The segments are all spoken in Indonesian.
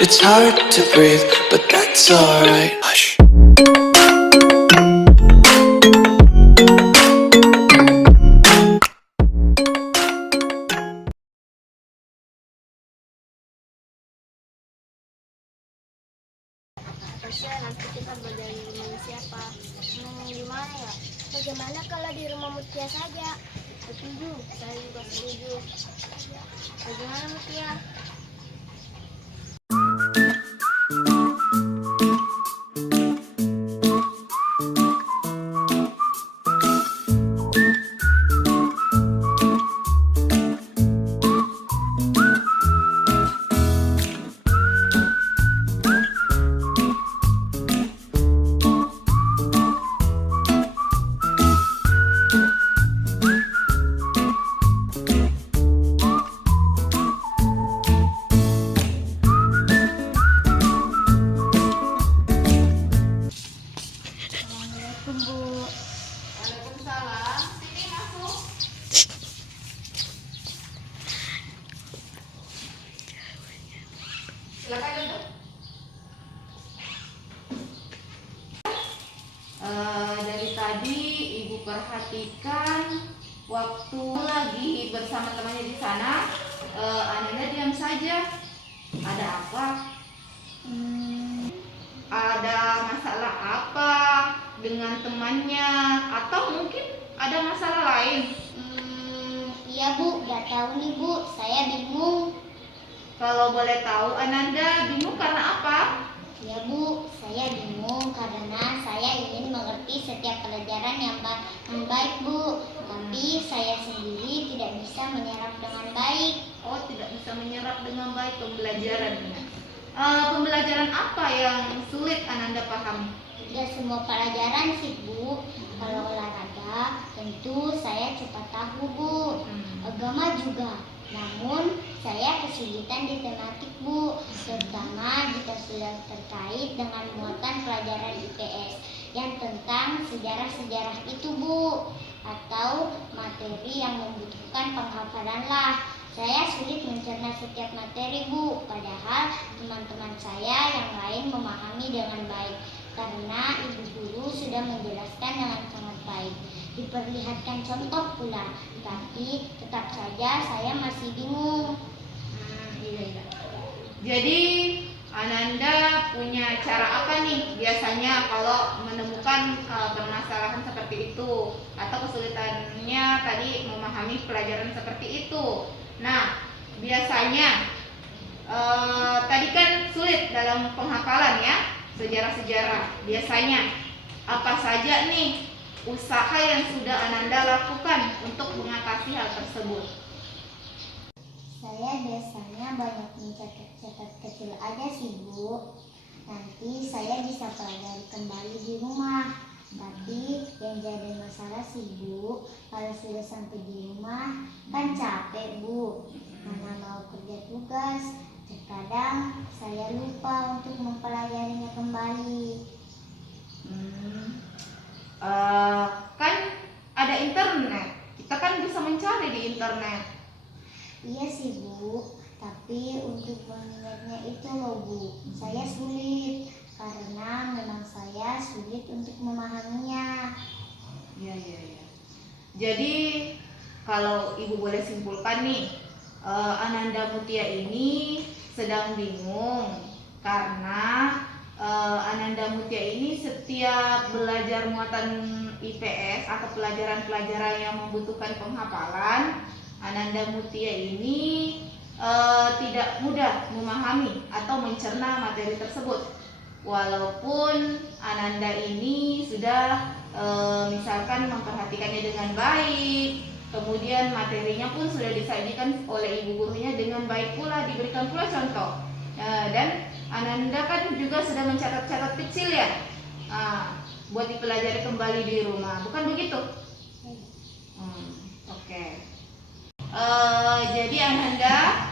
It's hard to breathe, but that's alright. Hush. Tasya, nanti kita belajar di rumah siapa? Gimana ya? Bagaimana kalau di rumah Mutia saja? Setuju, saya juga setuju. Bagaimana Mutia? Bu. Waalaikumsalam. Sini masuk. Silakan duduk. Dari tadi Ibu perhatikan waktu lagi bersama temannya di sana, Ananda diam saja. Ada apa? Ada masalah apa dengan temannya, atau mungkin ada masalah lain? Iya Bu, gak tahu nih Bu, saya bingung. Kalau boleh tahu, Ananda bingung karena apa? Ya Bu, saya bingung karena saya ingin mengerti setiap pelajaran yang baik Bu. Tapi saya sendiri tidak bisa menyerap dengan baik. Oh, tidak bisa menyerap dengan baik pembelajarannya. Pembelajaran apa yang sulit Ananda pahami? Tidak semua pelajaran sih Bu. Kalau olahraga tentu saya cepat tahu Bu. Agama juga. Namun saya kesulitan di tematik Bu, terutama jika sudah terkait dengan muatan pelajaran IPS yang tentang sejarah-sejarah itu Bu, atau materi yang membutuhkan penghafalan lah. Saya sulit mencerna setiap materi Bu, padahal teman-teman saya yang lain memahami dengan baik karena ibu guru sudah menjelaskan dengan sangat baik. Diperlihatkan contoh pula, tapi tetap saja saya masih bingung. Iya. Jadi Ananda punya cara apa nih biasanya kalau menemukan permasalahan seperti itu, atau kesulitannya tadi memahami pelajaran seperti itu? Nah, biasanya tadi kan sulit dalam penghafalan ya, sejarah-sejarah. Biasanya apa saja nih usaha yang sudah Ananda lakukan untuk mengatasi hal tersebut? Saya biasanya banyak mencatat-catat kecil aja sih Bu. Nanti saya bisa pelajari kembali di rumah. Tapi yang jadi masalah sih Bu, kalau sudah sampai di rumah kan capek Bu. Mana mau kerja tugas, terkadang saya lupa untuk mempelajarinya kembali. Kan ada internet, kita kan bisa mencari di internet. Iya sih Bu, tapi untuk mengingatnya itu loh Bu, saya sulit karena memang saya sulit untuk memahaminya. Iya. Jadi kalau Ibu boleh simpulkan nih, Ananda Mutia ini sedang bingung karena Ananda Mutia ini setiap belajar muatan IPS atau pelajaran-pelajaran yang membutuhkan penghafalan, Ananda Mutia ini tidak mudah memahami atau mencerna materi tersebut. Walaupun Ananda ini sudah misalkan memperhatikannya dengan baik, kemudian materinya pun sudah disajikan oleh ibu gurunya dengan baik pula, diberikan pula contoh. Dan Ananda kan juga sudah mencatat-catat kecil ya, buat dipelajari kembali di rumah, bukan begitu? Oke. Jadi Ananda,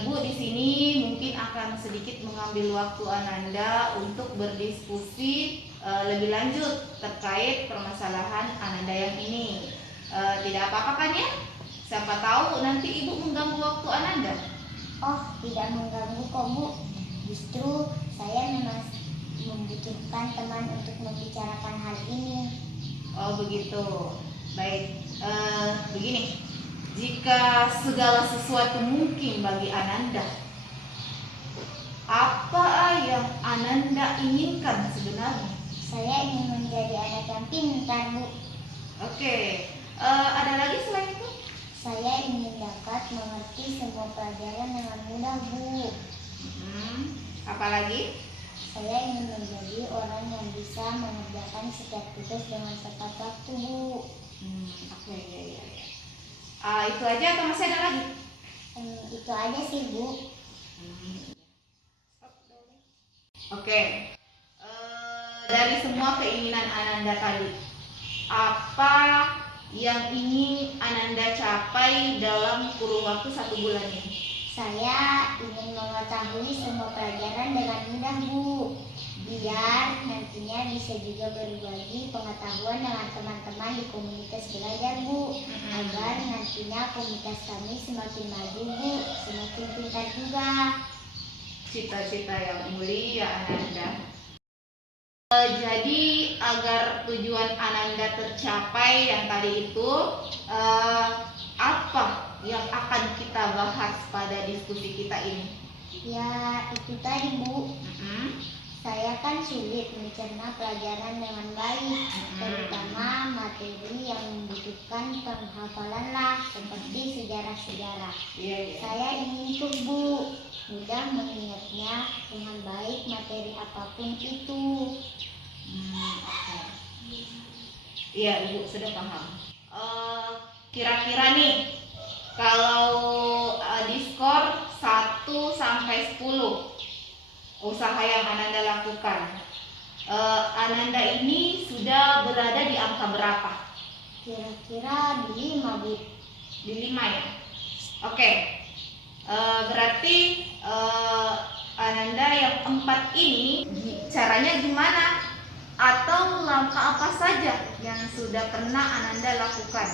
Ibu di sini mungkin akan sedikit mengambil waktu Ananda untuk berdiskusi lebih lanjut terkait permasalahan Ananda yang ini. Tidak apa-apa kan ya? Siapa tahu nanti Ibu mengganggu waktu Ananda. Oh, tidak mengganggu kok Bu. Justru saya memang membutuhkan teman untuk membicarakan hal ini. Oh begitu. Baik. Begini. Jika segala sesuatu mungkin bagi Ananda, apa yang Ananda inginkan sebenarnya? Saya ingin menjadi anak yang pintar, Bu. Oke. Ada lagi selain itu? Saya ingin dapat mengerti semua pelajaran dengan mudah, Bu. Apalagi? Saya ingin menjadi orang yang bisa mengerjakan setiap tugas dengan tepat waktu, Bu. Oke, ya. Itu aja atau masih ada lagi? Itu aja sih, Bu. Oke. Dari semua keinginan Ananda tadi, apa yang ingin Ananda capai dalam kurun waktu 1 bulan ini? Saya ingin mengetahui semua pelajaran dengan mudah, Bu. Biar nantinya bisa juga berbagi pengetahuan dengan teman-teman di komunitas belajar, Bu. Agar nantinya komunitas kami semakin maju, Bu. Semakin pintar juga. Cita-cita yang mulia Ananda. Jadi agar tujuan Ananda tercapai yang tadi itu, apa yang akan kita bahas pada diskusi kita ini? Ya, itu tadi, Bu. Saya kan sulit mencerna pelajaran dengan baik, terutama materi yang membutuhkan penghafalan lah, seperti sejarah-sejarah. Saya ingin tuh, Bu, mudah mengingatnya dengan baik materi apapun itu. Iya, Ibu sudah paham. Kira-kira nih, kalau diskor 1 sampai 10 usaha yang Ananda lakukan, Ananda ini sudah berada di angka berapa? Kira-kira di 5, Bu. Di 5 ya? Oke. Berarti Ananda yang 4 ini caranya gimana? Atau langkah apa saja yang sudah pernah Ananda lakukan?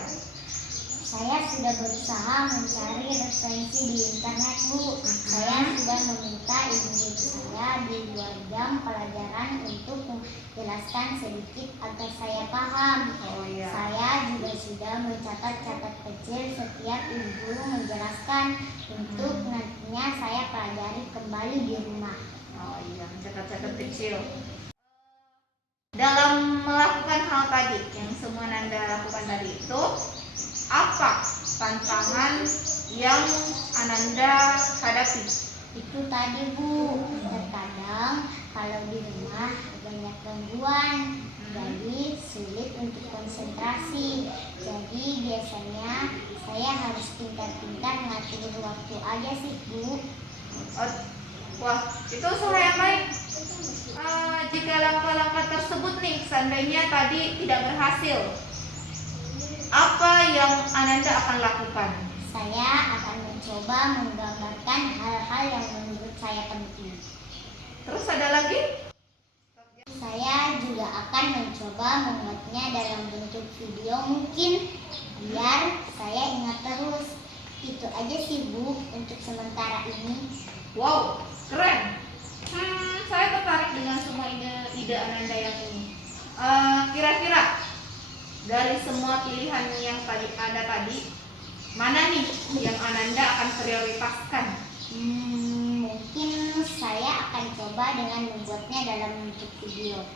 Saya sudah berusaha mencari referensi di internet, Bu. Saya sudah meminta ibu saya di luar jam pelajaran untuk menjelaskan sedikit agar saya paham. Saya juga sudah mencatat-catat kecil setiap ibu guru menjelaskan untuk nantinya saya pelajari kembali di rumah. Mencatat-catat kecil. Dalam melakukan hal tadi yang semua Ananda lakukan tadi itu, apa tantangan yang Ananda hadapi? Itu tadi, Bu, terkadang kalau di rumah banyak gangguan, jadi sulit untuk konsentrasi. Jadi biasanya saya harus pintar-pintar ngatur waktu aja sih, Bu. Wah, itu usaha yang baik. Jika langkah-langkah tersebut nih seandainya tadi tidak berhasil, apa yang Ananda akan lakukan? Saya akan mencoba menggambarkan hal-hal yang menurut saya penting. Terus ada lagi? Saya juga akan mencoba membuatnya dalam bentuk video mungkin, biar saya ingat terus. Itu aja sih, Bu, untuk sementara ini. Wow, keren. Saya tertarik dengan semua ide Ananda yang ini. Kira-kira dari semua pilihan yang tadi ada tadi, mana nih yang Ananda akan prioritaskan? Mungkin saya akan coba dengan membuatnya dalam bentuk video.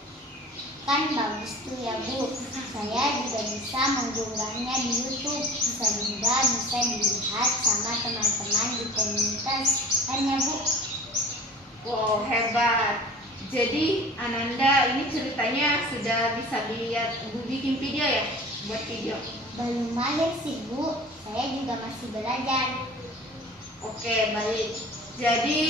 Kan bagus tuh ya, Bu. Saya juga bisa mengunggahnya di YouTube, sehingga bisa dilihat sama teman-teman di komunitas. Kan ya, Bu? Wow, hebat. Jadi Ananda ini ceritanya sudah bisa dilihat bikin video ya? Buat video? Belum mahir sih, Bu. Saya juga masih belajar. Oke, baik. Jadi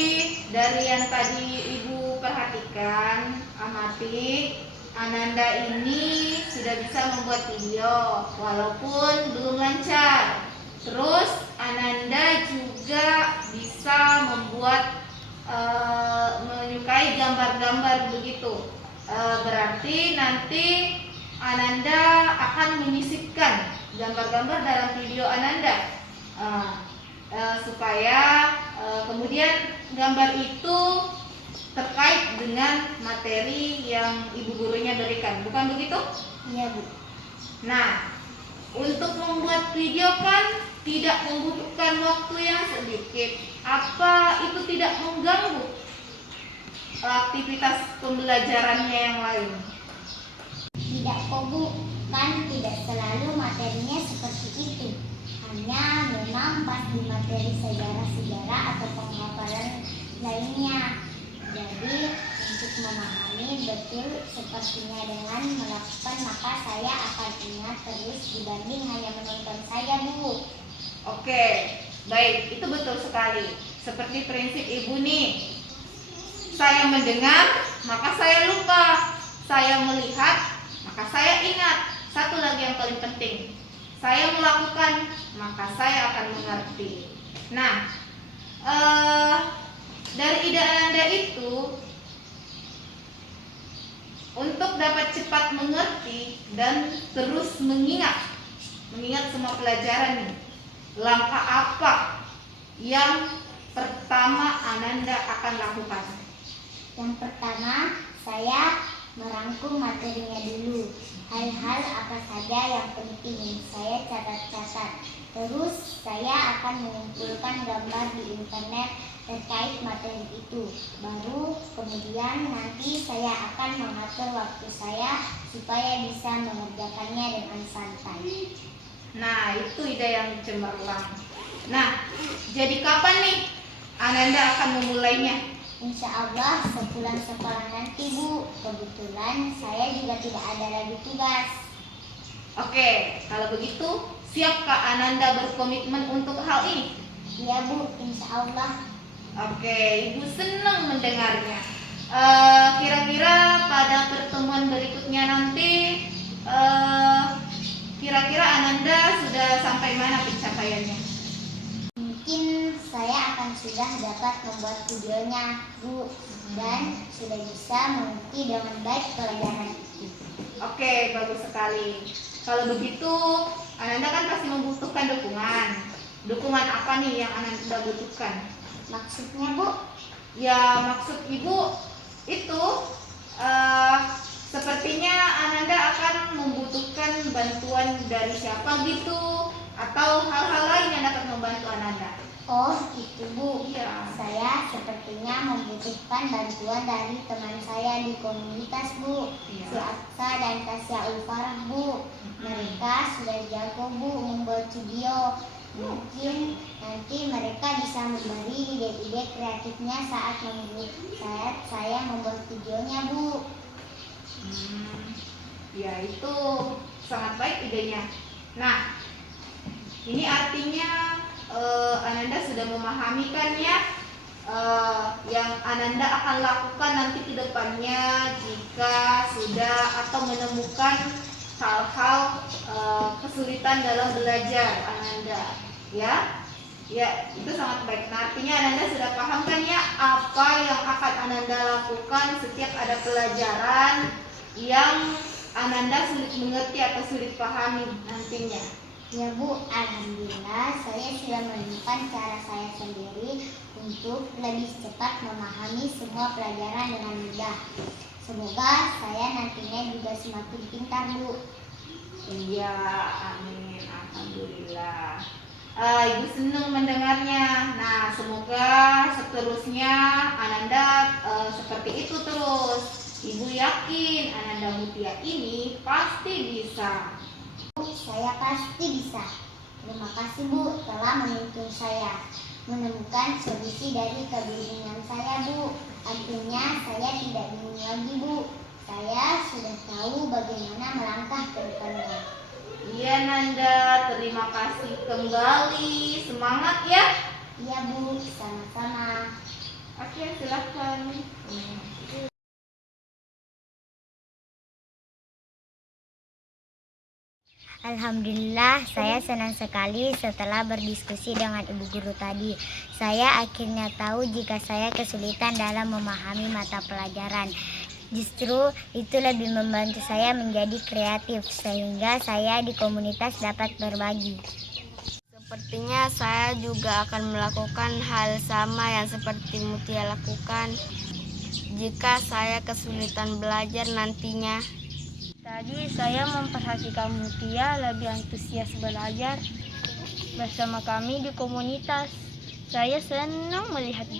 dari yang tadi Ibu perhatikan, amati, Ananda ini sudah bisa membuat video walaupun belum lancar. Terus Ananda juga bisa membuat menyukai gambar-gambar begitu. Berarti nanti Ananda akan menyisipkan gambar-gambar dalam video Ananda, supaya kemudian gambar itu materi yang ibu gurunya berikan, bukan begitu? Iya Bu. Nah, untuk membuat video kan tidak membutuhkan waktu yang sedikit. Apa itu tidak mengganggu aktivitas pembelajarannya yang lain? Tidak kok Bu, kan tidak selalu materinya seperti itu. Hanya memang pas di materi sejarah-sejarah atau penghafalan lainnya. Jadi untuk memahami betul sepertinya dengan melakukan, maka saya akan ingat terus dibanding hanya menonton saja Bu. Oke, baik, itu betul sekali. Seperti prinsip ibu nih, saya mendengar maka saya lupa, saya melihat maka saya ingat. Satu lagi yang paling penting, saya melakukan maka saya akan mengerti. Nah, dari ide Ananda itu, untuk dapat cepat mengerti dan terus mengingat semua pelajaran nih, langkah apa yang pertama Ananda akan lakukan? Yang pertama, saya merangkum materinya dulu. Hal-hal apa saja yang penting saya catat-catat. Terus saya akan mengumpulkan gambar di internet terkait materi itu. Baru kemudian nanti saya akan mengatur waktu saya supaya bisa mengerjakannya dengan santai. Nah, itu ide yang cemerlang. Nah, jadi kapan nih Ananda akan memulainya? Insya Allah sebulan sekolah nanti Bu. Kebetulan saya juga tidak ada lagi tugas. Oke, kalau begitu siapkah Ananda berkomitmen untuk hal ini? Iya Bu, insya Allah. Oke, Ibu senang mendengarnya. Kira-kira pada pertemuan berikutnya nanti, kira-kira Ananda sudah sampai mana pencapaiannya? Mungkin saya akan sudah dapat membuat videonya Bu, dan sudah bisa mengerti dengan baik pelajaran itu. Oke, bagus sekali. Kalau begitu, Ananda kan pasti membutuhkan dukungan. Dukungan apa nih yang Ananda butuhkan? Maksudnya Bu? Ya, maksud Ibu itu sepertinya Ananda akan membutuhkan bantuan dari siapa gitu, atau hal-hal lain yang dapat membantu Ananda. Oh itu Bu, Iya. saya sepertinya membutuhkan bantuan dari teman saya di komunitas Bu, Iya. si Aksa dan Tasya Ulfarah Bu. Mereka sudah jago Bu membuat video. Mungkin nanti mereka bisa memberi ide-ide kreatifnya saat saya membuat videonya Bu. Ya, itu sangat baik idenya. Nah, ini artinya Ananda sudah memahami kan ya, yang Ananda akan lakukan nanti ke depannya jika sudah atau menemukan hal-hal kesulitan dalam belajar Ananda, ya. Ya, itu sangat baik. Nah, artinya Ananda sudah paham kan ya apa yang akan Ananda lakukan setiap ada pelajaran yang Ananda sulit mengerti atau sulit pahami nantinya. Ya Bu, alhamdulillah saya sudah menemukan cara saya sendiri untuk lebih cepat memahami semua pelajaran dengan mudah. Semoga saya nantinya juga semakin pintar Bu. Iya, amin, alhamdulillah. Ibu senang mendengarnya. Nah, semoga seterusnya Ananda seperti itu terus. Ibu yakin Ananda Mutia ini pasti bisa. Bu, saya pasti bisa. Terima kasih Bu telah menuntun saya menemukan solusi dari kebingungan saya Bu. Artinya saya tidak bingung lagi Bu. Saya sudah tahu bagaimana melangkah ke depannya. Iya Nanda, terima kasih kembali. Semangat ya. Iya Bu, sama-sama. Oke, silahkan. Alhamdulillah, saya senang sekali setelah berdiskusi dengan ibu guru tadi. Saya akhirnya tahu jika saya kesulitan dalam memahami mata pelajaran. Justru itu lebih membantu saya menjadi kreatif, sehingga saya di komunitas dapat berbagi. Sepertinya saya juga akan melakukan hal sama yang seperti Mutia lakukan. jika saya kesulitan belajar nantinya. Tadi saya memperhatikan Mutia lebih antusias belajar bersama kami di komunitas. Saya senang melihatnya.